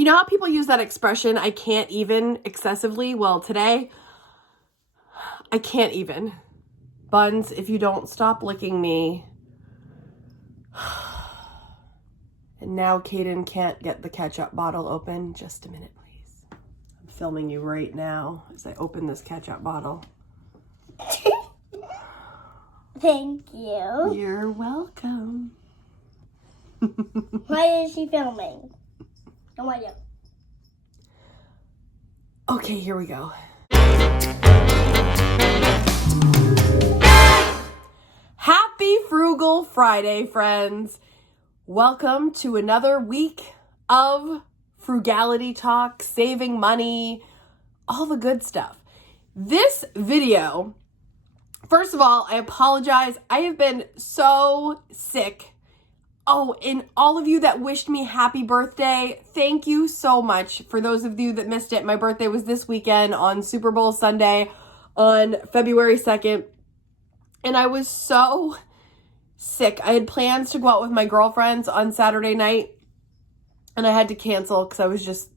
You know how people use that expression, I can't even, excessively? Well, today, I can't even. Buns, if you don't stop licking me. And now Kaden can't get the ketchup bottle open. Just a minute, please. I'm filming you right now as I open this ketchup bottle. Thank you. You're welcome. Why is she filming? No idea. Okay, here we go. Happy Frugal Friday, friends. Welcome to another week of frugality talk, saving money, all the good stuff. This video, first of all, I apologize. I have been so sick. Oh, and all of you that wished me happy birthday, thank you so much. For those of you that missed it, my birthday was this weekend on Super Bowl Sunday on February 2nd. And I was so sick. I had plans to go out with my girlfriends on Saturday night, and I had to cancel because I was just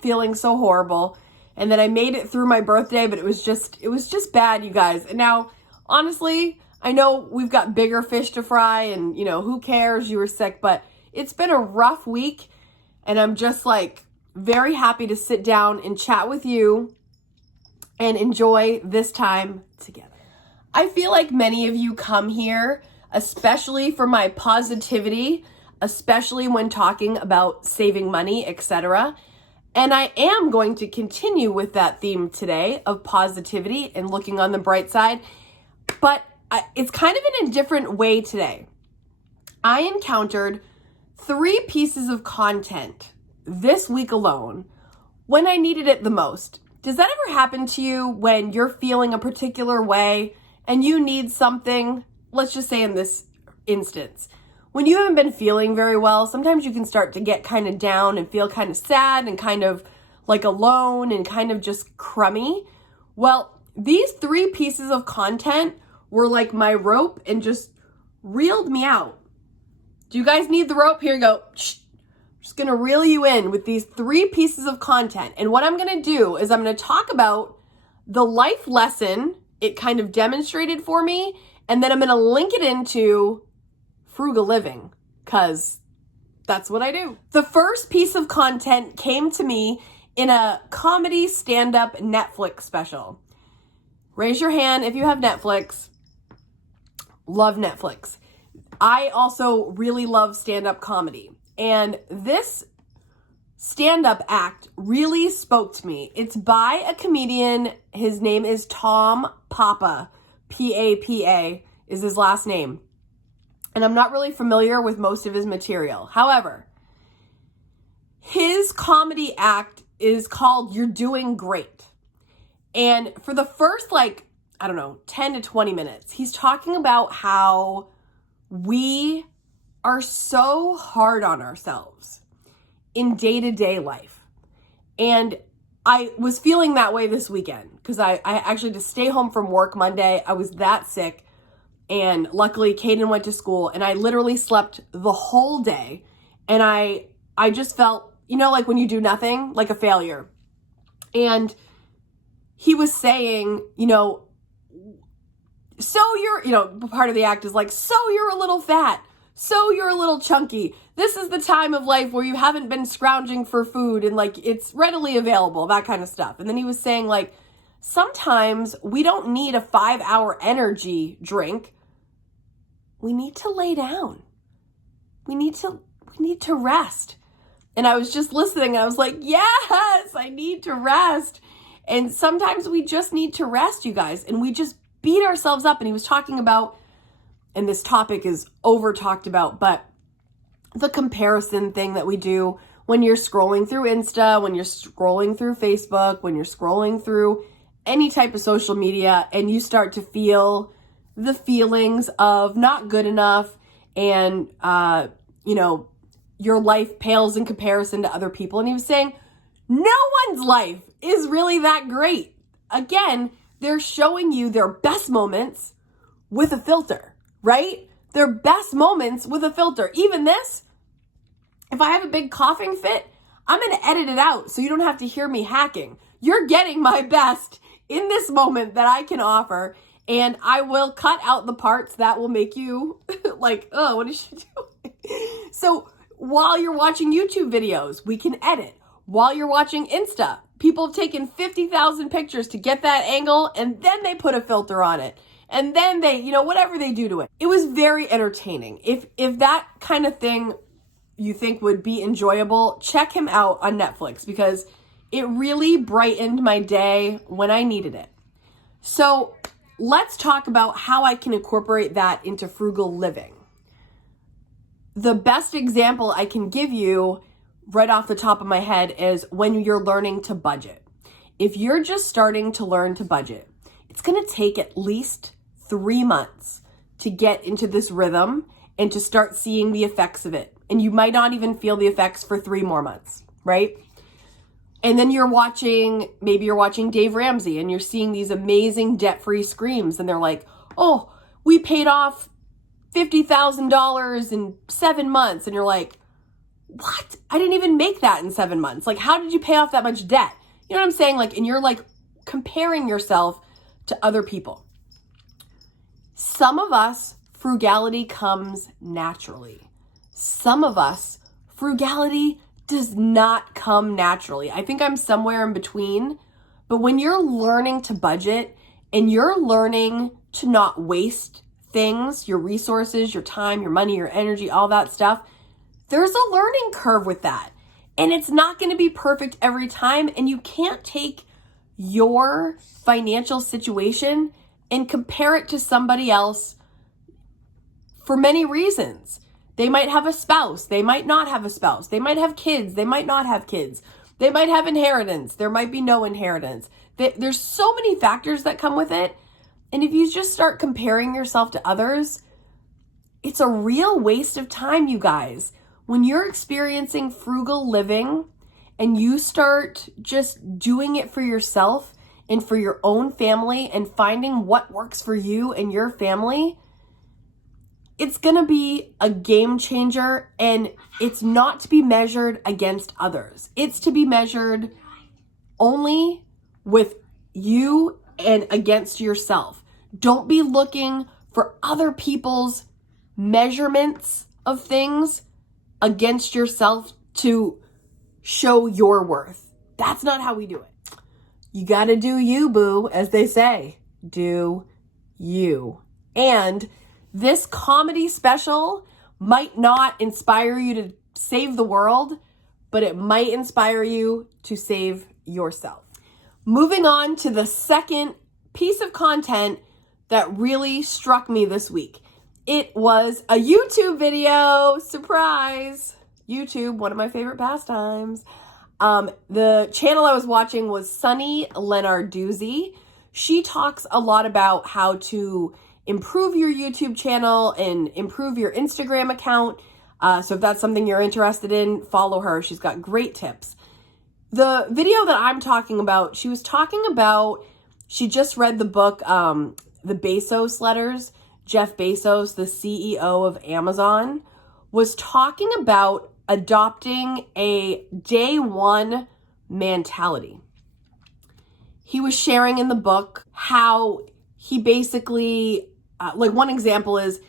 feeling so horrible. And then I made it through my birthday, but it was just bad, you guys. And now, honestly, I know we've got bigger fish to fry and, you know, who cares? You were sick, but it's been a rough week, and I'm just like very happy to sit down and chat with you and enjoy this time together. I feel like many of you come here, especially for my positivity, especially when talking about saving money, etc. And I am going to continue with that theme today of positivity and looking on the bright side, but it's kind of in a different way today. I encountered 3 pieces of content this week alone when I needed it the most. Does that ever happen to you when you're feeling a particular way and you need something? Let's just say in this instance, when you haven't been feeling very well, sometimes you can start to get kind of down and feel kind of sad and kind of like alone and kind of just crummy. Well, these 3 pieces of content were like my rope and just reeled me out. Do you guys need the rope? Here you go. Shh. I'm just gonna reel you in with these 3 pieces of content. And what I'm gonna do is I'm gonna talk about the life lesson it kind of demonstrated for me, and then I'm gonna link it into frugal living, because that's what I do. The first piece of content came to me in a comedy stand-up Netflix special. Raise your hand if you have Netflix. Love Netflix. I also really love stand-up comedy. And this stand-up act really spoke to me. It's by a comedian. His name is Tom Papa. P-A-P-A is his last name. And I'm not really familiar with most of his material. However, his comedy act is called You're Doing Great. And for the first, 10 to 20 minutes, he's talking about how we are so hard on ourselves in day-to-day life. And I was feeling that way this weekend because I actually just stay home from work Monday. I was that sick. And luckily, Kaden went to school, and I literally slept the whole day. And I just felt, like when you do nothing, like a failure. And he was saying, so you're, part of the act is like, so you're a little fat. So you're a little chunky. This is the time of life where you haven't been scrounging for food and it's readily available, that kind of stuff. And then he was saying sometimes we don't need a 5-hour energy drink. We need to lay down. We need to rest. And I was just listening. And I was like, yes, I need to rest. And sometimes we just need to rest, you guys. And we just beat ourselves up. And he was talking about, and this topic is over talked about, but the comparison thing that we do when you're scrolling through Insta, when you're scrolling through Facebook, when you're scrolling through any type of social media, and you start to feel the feelings of not good enough and, your life pales in comparison to other people. And he was saying, no one's life is really that great. Again, they're showing you their best moments with a filter, right? Their best moments with a filter. Even this, if I have a big coughing fit, I'm going to edit it out so you don't have to hear me hacking. You're getting my best in this moment that I can offer, and I will cut out the parts that will make you like, oh, what is she doing? So while you're watching YouTube videos, we can edit. While you're watching Insta, people have taken 50,000 pictures to get that angle, and then they put a filter on it. And then they, whatever they do to it. It was very entertaining. If that kind of thing you think would be enjoyable, check him out on Netflix because it really brightened my day when I needed it. So let's talk about how I can incorporate that into frugal living. The best example I can give you right off the top of my head is when you're learning to budget. If you're just starting to learn to budget, it's going to take at least 3 months to get into this rhythm and to start seeing the effects of it. And you might not even feel the effects for 3 more months, right? And then maybe you're watching Dave Ramsey and you're seeing these amazing debt-free screams and they're like, oh, we paid off $50,000 in 7 months. And you're like, what? I didn't even make that in 7 months. Like, how did you pay off that much debt? You know what I'm saying? Like, and you're like comparing yourself to other people. Some of us, frugality comes naturally. Some of us, frugality does not come naturally. I think I'm somewhere in between. But when you're learning to budget and you're learning to not waste things, your resources, your time, your money, your energy, all that stuff, there's a learning curve with that. And it's not going to be perfect every time. And you can't take your financial situation and compare it to somebody else for many reasons. They might have a spouse. They might not have a spouse. They might have kids. They might not have kids. They might have inheritance. There might be no inheritance. There's so many factors that come with it. And if you just start comparing yourself to others, it's a real waste of time, you guys. When you're experiencing frugal living and you start just doing it for yourself and for your own family and finding what works for you and your family, it's going to be a game changer, and it's not to be measured against others. It's to be measured only with you and against yourself. Don't be looking for other people's measurements of things against yourself to show your worth. That's not how we do it. You got to do you, boo, as they say. Do you. And this comedy special might not inspire you to save the world, but it might inspire you to save yourself. Moving on to the second piece of content that really struck me this week. It was a YouTube video. Surprise! YouTube, one of my favorite pastimes. The channel I was watching was Sunny Lenarduzzi. She talks a lot about how to improve your YouTube channel and improve your Instagram account. So if that's something you're interested in, follow her. She's got great tips. The video that I'm talking about, she just read the book, The Bezos Letters. Jeff Bezos, the CEO of Amazon, was talking about adopting a day one mentality. He was sharing in the book how he basically, one example is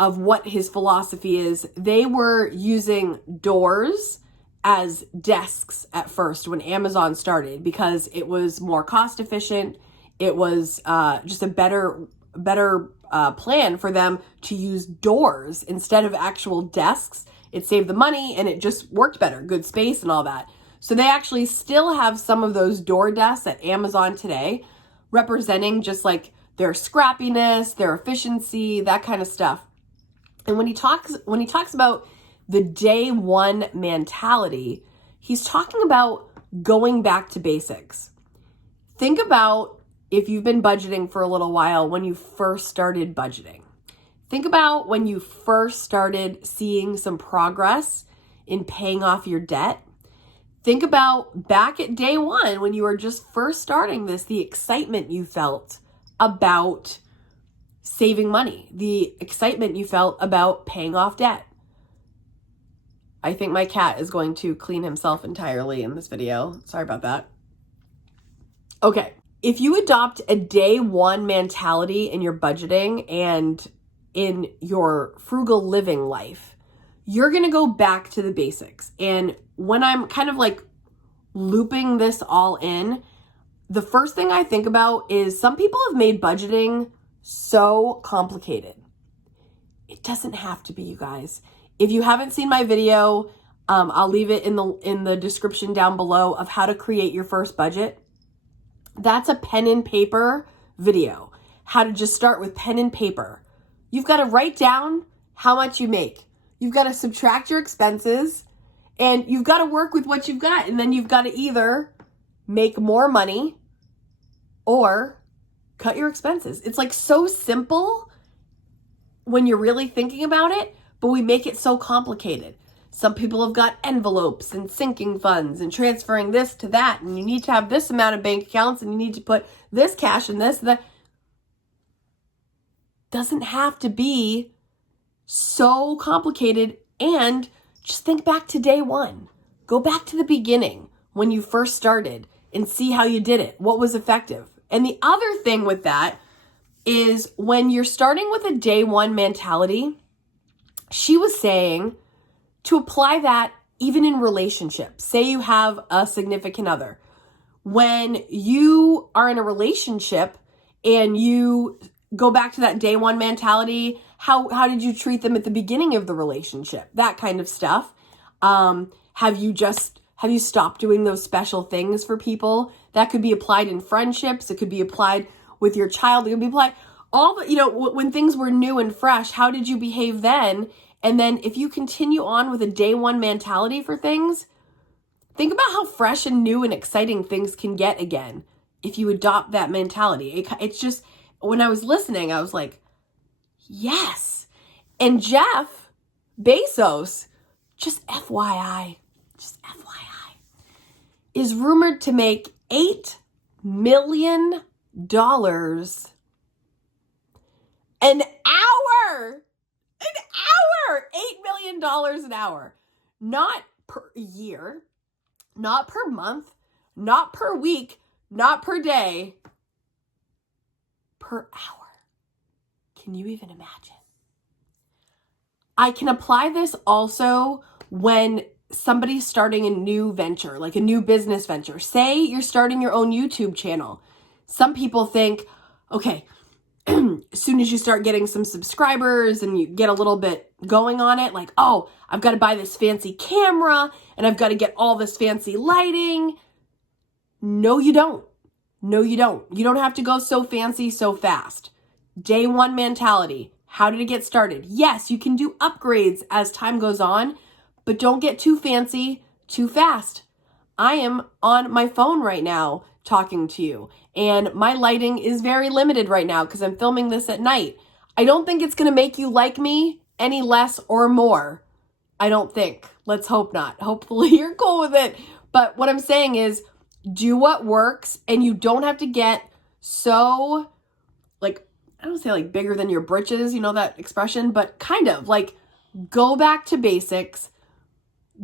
of what his philosophy is. They were using doors as desks at first when Amazon started because it was more cost efficient. It was just a better plan for them to use doors instead of actual desks. It saved the money and it just worked better, good space and all that. So they actually still have some of those door desks at Amazon today, representing just like their scrappiness, their efficiency, that kind of stuff. And when he talks about the day one mentality, he's talking about going back to basics. Think about if you've been budgeting for a little while, when you first started budgeting. Think about when you first started seeing some progress in paying off your debt. Think about back at day one when you were just first starting this, the excitement you felt about saving money, the excitement you felt about paying off debt. I think my cat is going to clean himself entirely in this video. Sorry about that. Okay. If you adopt a day one mentality in your budgeting and in your frugal living life, you're going to go back to the basics. And when I'm kind of like looping this all in, the first thing I think about is some people have made budgeting so complicated. It doesn't have to be, you guys. If you haven't seen my video, I'll leave it in the description down below of how to create your first budget. That's a pen and paper video. How to just start with pen and paper. You've got to write down how much you make. You've got to subtract your expenses, and you've got to work with what you've got. And then you've got to either make more money or cut your expenses. It's like so simple when you're really thinking about it, but we make it so complicated. Some people have got envelopes and sinking funds and transferring this to that, and you need to have this amount of bank accounts, and you need to put this cash in this, that. Doesn't have to be so complicated. And just think back to day one. Go back to the beginning when you first started and see how you did it. What was effective? And the other thing with that is when you're starting with a day one mentality, she was saying to apply that even in relationships. Say you have a significant other. When you are in a relationship and you go back to that day one mentality, how did you treat them at the beginning of the relationship? That kind of stuff. Have you stopped doing those special things for people? That could be applied in friendships. It could be applied with your child. It could be applied when things were new and fresh. How did you behave then? And then if you continue on with a day one mentality for things, think about how fresh and new and exciting things can get again if you adopt that mentality. It's just, when I was listening, I was like, yes. And Jeff Bezos, just FYI, is rumored to make $8 million an hour. $8 million an hour. Not per year, not per month, not per week, not per day, per hour. Can you even imagine? I can apply this also when somebody's starting a new venture, like a new business venture. Say you're starting your own YouTube channel. Some people think, okay, as soon as you start getting some subscribers and you get a little bit going on it, like, oh, I've got to buy this fancy camera and I've got to get all this fancy lighting. No, you don't. No, you don't. You don't have to go so fancy so fast. Day one mentality. How did it get started? Yes, you can do upgrades as time goes on, but don't get too fancy too fast. I am on my phone right now talking to you, and my lighting is very limited right now because I'm filming this at night. I don't think it's going to make you like me any less or more. I don't think. Let's hope not. Hopefully you're cool with it. But what I'm saying is do what works, and you don't have to get so, like, I don't say like bigger than your britches, you know that expression, but kind of like go back to basics.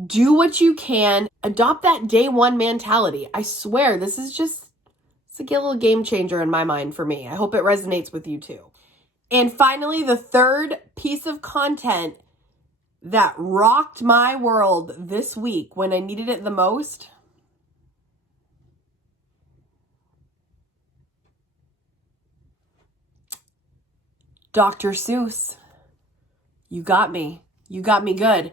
Do what you can. Adopt that day one mentality. I swear, this is just, it's like a little game changer in my mind for me. I hope it resonates with you too. And finally, the third piece of content that rocked my world this week when I needed it the most. Dr. Seuss. You got me. You got me good.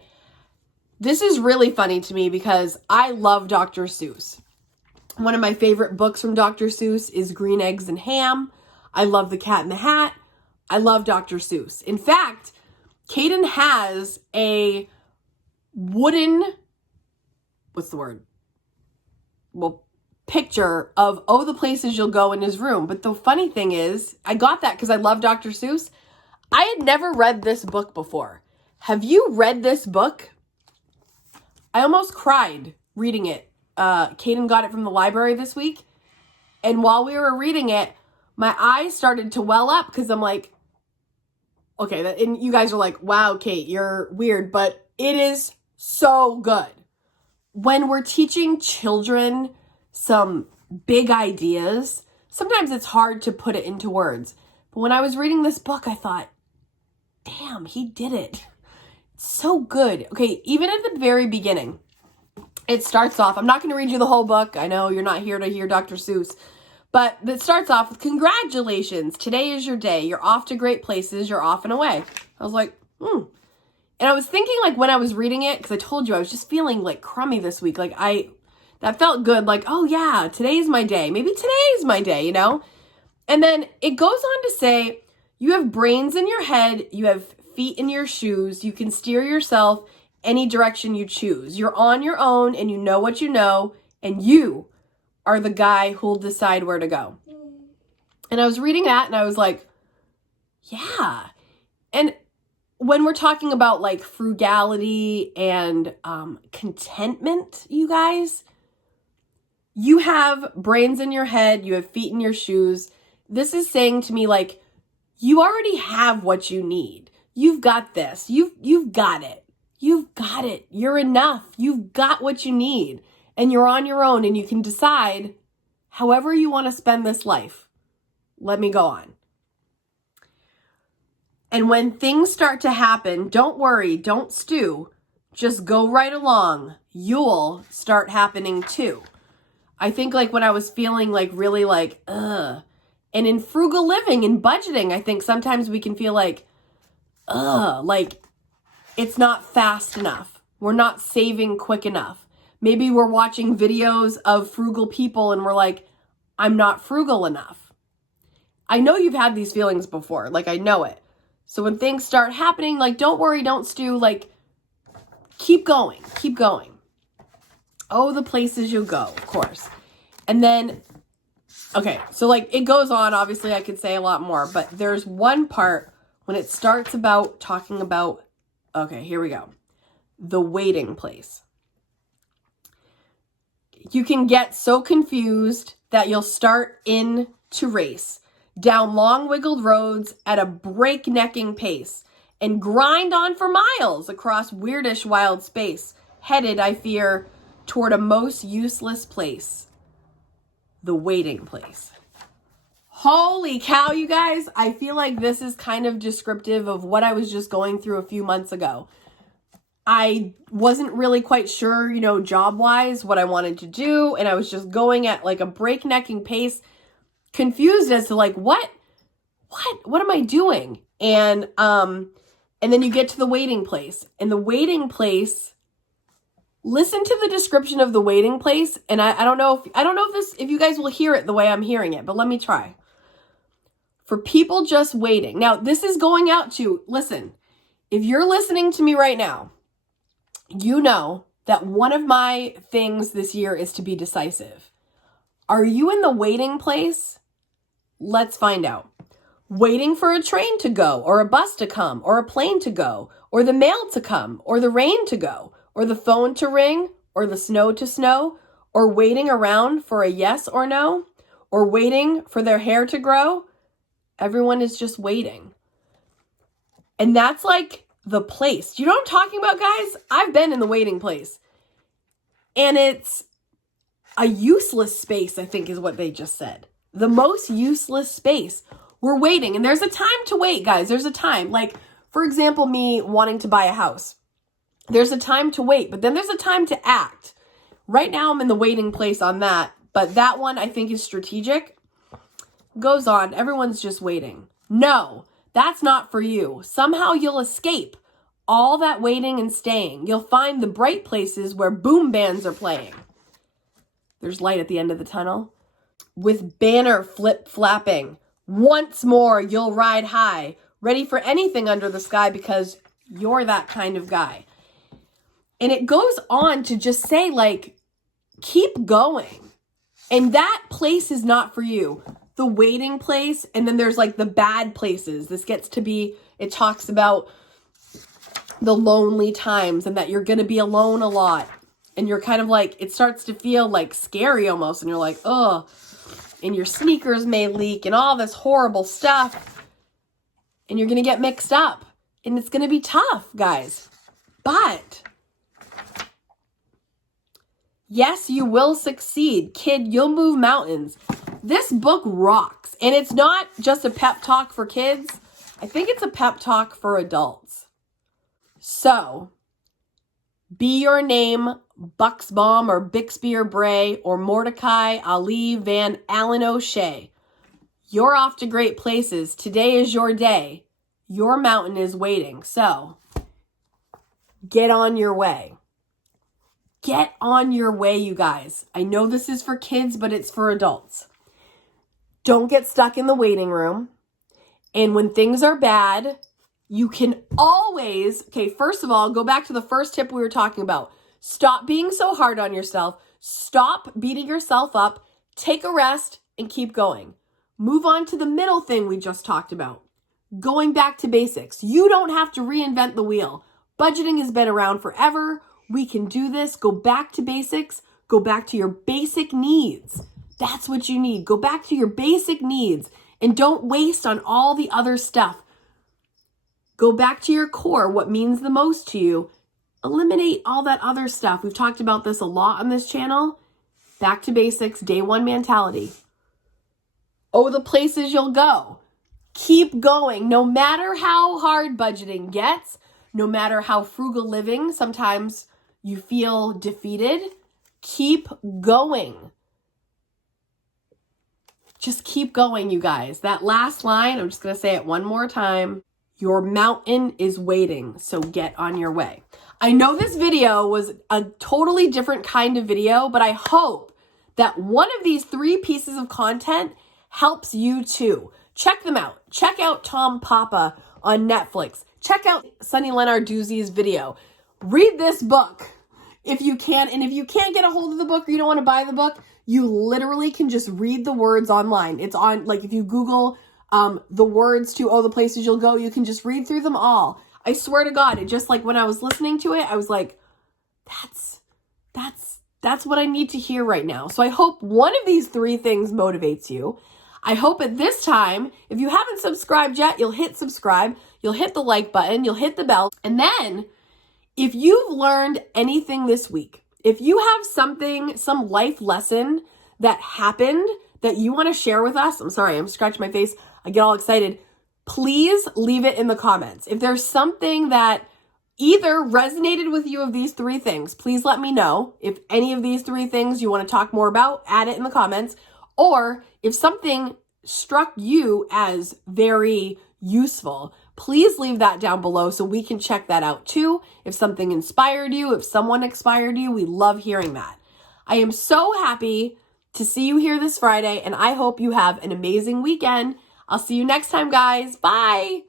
This is really funny to me because I love Dr. Seuss. One of my favorite books from Dr. Seuss is Green Eggs and Ham. I love The Cat in the Hat. I love Dr. Seuss. In fact, Kaden has a wooden, picture of the places you'll go in his room. But the funny thing is, I got that because I love Dr. Seuss. I had never read this book before. Have you read this book? I almost cried reading it. Kaden got it from the library this week. And while we were reading it, my eyes started to well up because I'm like, okay, and you guys are like, wow, Kate, you're weird. But it is so good. When we're teaching children some big ideas, sometimes it's hard to put it into words. But when I was reading this book, I thought, damn, he did it. It's so good. Okay, even at the very beginning, it starts off, I'm not going to read you the whole book. I know you're not here to hear Dr. Seuss. But it starts off with, congratulations, today is your day. You're off to great places. You're off and away. I was like, And I was thinking, like, when I was reading it, because I told you I was just feeling, like, crummy this week. Like, that felt good. Like, oh, yeah, today's my day. Maybe today's my day, you know? And then it goes on to say, you have brains in your head. You have feet in your shoes. You can steer yourself any direction you choose. You're on your own, and you know what you know, and you are the guy who'll decide where to go. And I was reading that, and I was like, yeah. And when we're talking about like frugality and contentment, you guys, you have brains in your head, you have feet in your shoes. This is saying to me, like, you already have what you need. You've got this. You've got it. You've got it. You're enough. You've got what you need. And you're on your own, and you can decide however you want to spend this life. Let me go on. And when things start to happen, don't worry, don't stew. Just go right along. You'll start happening too. I think like when I was feeling like really like, ugh. And in frugal living and budgeting, I think sometimes we can feel like, ugh, like it's not fast enough. We're not saving quick enough. Maybe we're watching videos of frugal people and we're like, I'm not frugal enough. I know you've had these feelings before. Like, I know it. So when things start happening, like, don't worry, don't stew, like, keep going, keep going. Oh, the places you'll go, of course. And then, okay, so like, it goes on, obviously I could say a lot more, but there's one part when it starts about talking about, okay, here we go. The waiting place. You can get so confused that you'll start in to race down long wiggled roads at a breaknecking pace and grind on for miles across weirdish wild space, headed, I fear, toward a most useless place, the waiting place. Holy cow, you guys. I feel like this is kind of descriptive of what I was just going through a few months ago. I wasn't really quite sure, you know, job-wise what I wanted to do, and I was just going at like a breaknecking pace, confused as to like, what am I doing? And then you get to the waiting place, and the waiting place, listen to the description of the waiting place. And I don't know if you guys will hear it the way I'm hearing it, but let me try. For people just waiting. Now, this is going out to, listen, if you're listening to me right now, you know that one of my things this year is to be decisive. Are you in the waiting place? Let's find out. Waiting for a train to go, or a bus to come, or a plane to go, or the mail to come, or the rain to go, or the phone to ring, or the snow to snow, or waiting around for a yes or no, or waiting for their hair to grow. Everyone is just waiting. And that's like the place. Do you know what I'm talking about, guys? I've been in the waiting place. And it's a useless space, I think is what they just said. The most useless space. We're waiting. And there's a time to wait, guys. There's a time. Like, for example, me wanting to buy a house. There's a time to wait, but then there's a time to act. Right now, I'm in the waiting place on that. But that one, I think, is strategic. Goes on. Everyone's just waiting. No, that's not for you. Somehow you'll escape all that waiting and staying. You'll find the bright places where boom bands are playing. There's light at the end of the tunnel. With banner flip-flapping. Once more, you'll ride high, ready for anything under the sky because you're that kind of guy. And it goes on to just say, like, keep going. And that place is not for you. The waiting place, and then there's like the bad places. This gets to be, it talks about the lonely times and that you're going to be alone a lot. And you're kind of like, it starts to feel like scary almost. And you're like, ugh. And your sneakers may leak and all this horrible stuff. And you're going to get mixed up. And it's going to be tough, guys. But Yes, you will succeed. Kid, you'll move mountains. This book rocks. And it's not just a pep talk for kids. I think it's a pep talk for adults. So, be your name, Buxbaum or Bixby or Bray or Mordecai, Ali, Van Allen O'Shea. You're off to great places. Today is your day. Your mountain is waiting. So, get on your way. Get on your way, you guys. I know this is for kids, but it's for adults. Don't get stuck in the waiting room. And when things are bad, you can always, okay, first of all, go back to the first tip we were talking about. Stop being so hard on yourself. Stop beating yourself up. Take a rest and keep going. Move on to the middle thing we just talked about. Going back to basics. You don't have to reinvent the wheel. Budgeting has been around forever. We can do this. Go back to basics. Go back to your basic needs. That's what you need. Go back to your basic needs and don't waste on all the other stuff. Go back to your core, what means the most to you. Eliminate all that other stuff. We've talked about this a lot on this channel. Back to basics, day one mentality. Oh, the places you'll go. Keep going. No matter how hard budgeting gets, no matter how frugal living, sometimes you feel defeated, keep going. Just keep going, you guys. That last line, I'm just going to say it one more time. Your mountain is waiting, so get on your way. I know this video was a totally different kind of video, but I hope that one of these 3 pieces of content helps you too. Check them out. Check out Tom Papa on Netflix. Check out Sunny Lenarduzzi's video. Read this book if you can. And if you can't get a hold of the book or you don't want to buy the book, you literally can just read the words online. It's on, like if you Google the words to Oh, the Places You'll Go, you can just read through them all. I swear to God, it just like when I was listening to it, I was like, that's what I need to hear right now. So I hope one of these 3 things motivates you. I hope at this time, if you haven't subscribed yet, you'll hit subscribe, you'll hit the like button, you'll hit the bell. And then if you've learned anything this week, if you have something, some life lesson that happened that you want to share with us, I'm sorry, I'm scratching my face. I get all excited. Please leave it in the comments. If there's something that either resonated with you of these 3 things, please let me know. If any of these 3 things you want to talk more about, add it in the comments. Or if something struck you as very useful, please leave that down below so we can check that out too. If something inspired you, if someone inspired you, we love hearing that. I am so happy to see you here this Friday, and I hope you have an amazing weekend. I'll see you next time, guys. Bye.